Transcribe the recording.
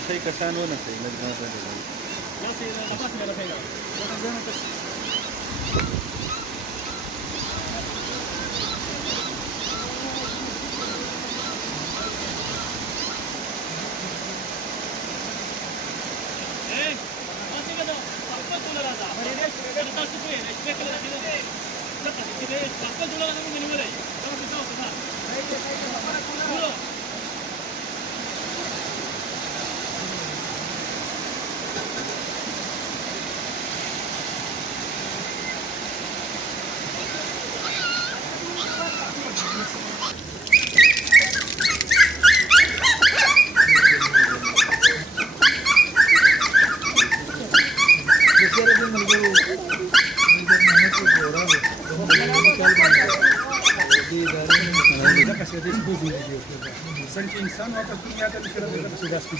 Masay kasano na sa nagmasa nila. Kasi labas meron kayo. Bakit gano'n to? masih ka daw. Pakpal तुला राजा. अरे तास पे respect केलं तिथे. तिथे pakpal तुला राजा म्हणून निवड आहे. तेव्हा तुझा होता ना. बोलो. इंसान वापस जास्त